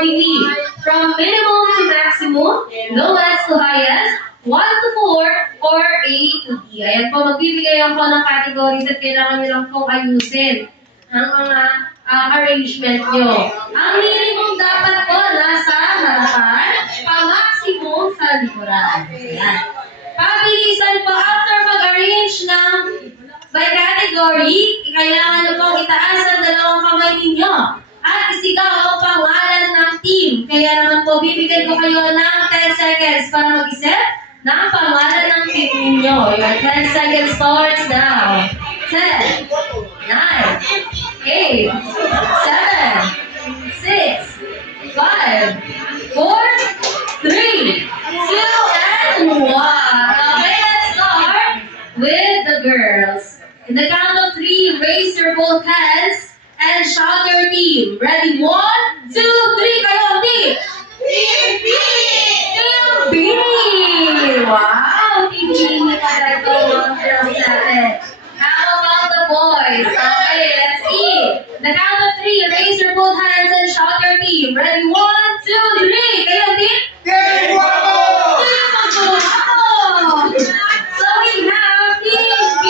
accordingly. From minimum to maximum, lowest to highest, 1 to 4, or A to D. Ayan po, magbibigay ako ng categories at kailangan nyo lang pong ayusin ang mga arrangement nyo. Ang minimum dapat po nasa harapan, pang-maximum sa likuran. Ayan. Pabilisan po, after mag-arrange ng by category, kailangan nyo pong itaas ang dalawang kamay ninyo at isigaw ang pangalan ng team. Kaya naman po, bibigyan ko kayo ng 10 seconds para mag-isip ng pangalan ng team ninyo. Your 10 seconds starts now. 10, 9, 8, 7, 6, 5, 4, 3, 2, and 1. Okay, let's start with the girls. In the count of 3, raise your both hands and shout your team. Ready? 1, 2, 3, kayo ang team! Team B! Team B! Wow! Team B na pala ito mga girls natin. How about the boys? Okay, let's see. In the count of 3, raise your both hands and shout your team. Ready? 1, 2, 3, kayo ang team? Team Guapo! Team Guapo! So we have Team B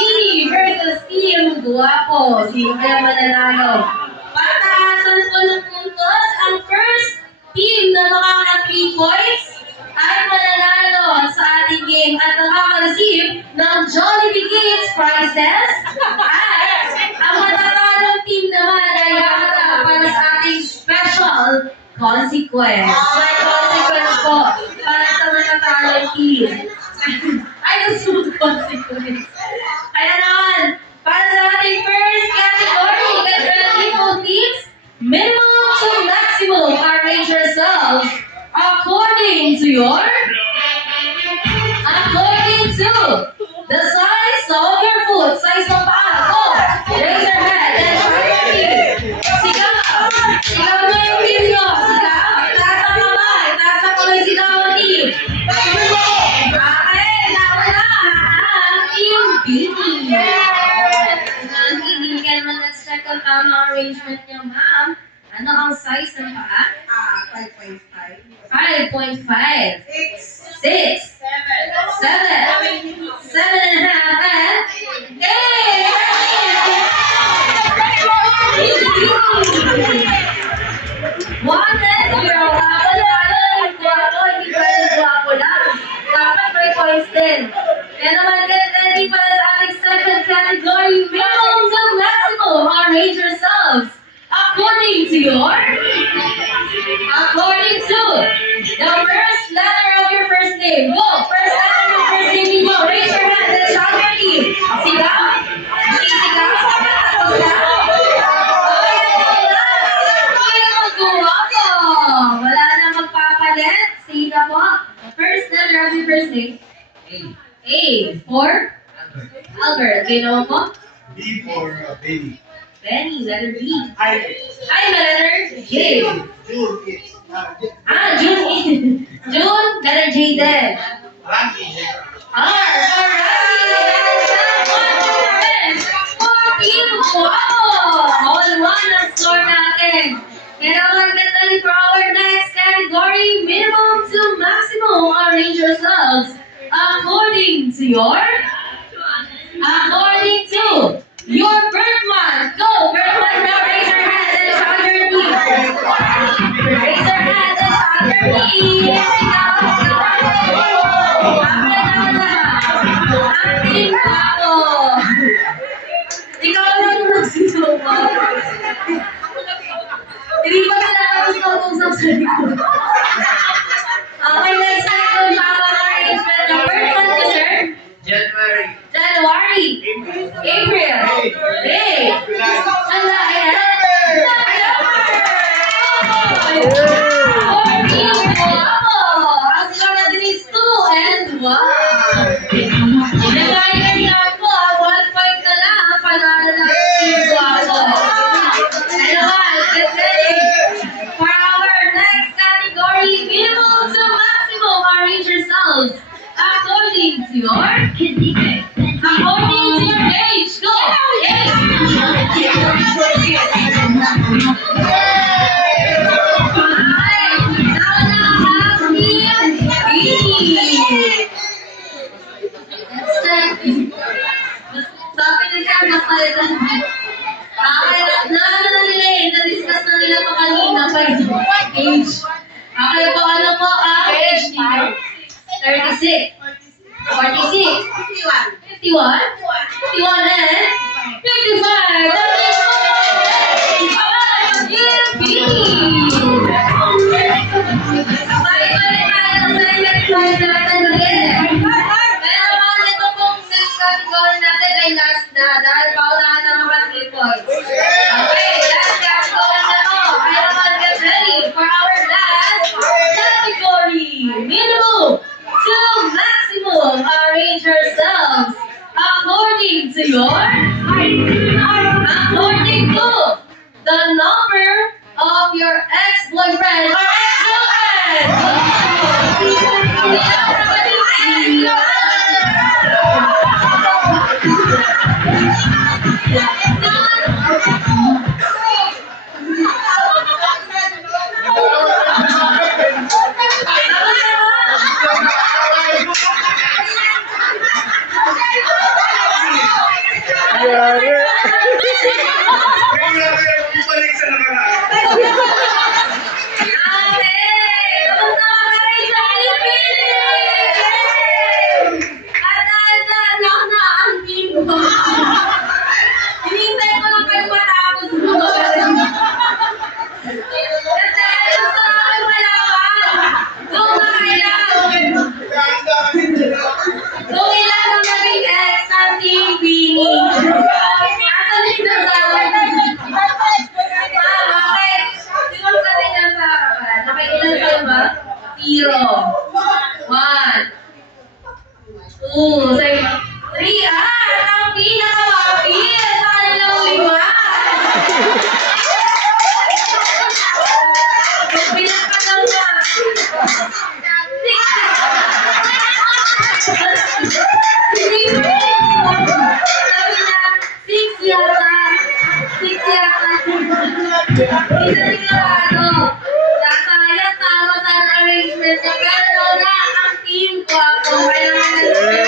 versus Team Guapo. Sino kaya mananalo? Pataasan ko ng puntos. Ang first team na makaka 3 points ay mananalo sa ating game at nakaka-receive ng Jollibee Kids prizes. At ang matatalong team naman ay hahanda para sa ating special consequence. May consequence po para sa matatalong team. Ay, gusto mo consequence. Kaya naman, para sa ating first category, get ready po teams, minimum to maximum, arrange yourselves according to the size of your foot, size ng paa. Go! Raise your head and shout your team. Sigaw! Sigaw mo yung team nyo. Sigaw! Taas ang kamay. Taas ang kamay. Sigaw ang team. Okay, nawala ang Team B. Kaya naman, let's check ang tamang arrangement niyo, ma'am. Ano ang size ng paa? 5.5. 5.5. 6. 7. 7.5 and 8. 1 and 0. Habang guwapo, hindi pwede guwapo lang. Dapat may points din. Kaya naman, get ready para sa ating second category. Minimum to maximum. Arrange yourselves according to the first letter of your first name. Go! First letter of your first name ninyo. Raise your hand and shout your team. Sigaw! Sigaw! Wala na magpapalit. Sino po? First letter of your first name. A. For? Albert. Kayo naman po? B for baby. Benny. Letter B. I. Ay, letter J. June is. June. June. Letter J din. Randy. R. For Randy. For Team Guapo. All one ang score natin. Kaya naman, get ready for our next category. Minimum to maximum. Arrange yourselves according to your birth month. Go! Birth month now. Raise your hand and shout your team. Raise your hand and shout your team. Ang Team Guapo. Ikaw lang yung magsisopa. Hindi pa sila tapos mag-usap sa likod. Okay, let's start with Papa arrangement. The birth month niyo, sir? January. April. May. Ala, ang sila natin is 2 and 1. Nagkaya na po, 1 point na lang. Panalo na na nila na-discuss na nila ito kanina pa age. Okay po, ano po ang age ninyo? 36. 46. 51. 51 and 55. Dahil paunahan ng mga 3 points. Okay, last category na to. Kaya naman get ready for our last category. Minimum to maximum. Arrange yourselves according to the number of your ex-boyfriend or Bumalik sa nakaraan. Hinintay ko lang kayo matapos mo. Kasi gusto namin malaman kung nakailang. Kung ilan ang naging ex ng Team Bini. Asan yung nasawa niyo? Okay. Sino kasi nasa harapan? Nakailan kayo ba? 0. 1. 2. 3. Ang pinakamapil sa kanilang 5. Pinakataw na. 6 yata. Hindi sigurado. Sayang tama sa arrangement niya. Pero na ang team ko ako. Kailangan na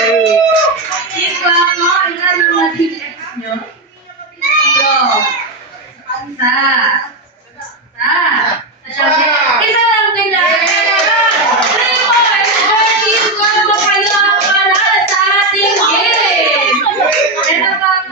team ko ako. Ilan ang naging ex nyo? 0. Isa lang din lang. 3 points for team ko na makayapanan sa ating game. Ito pa ang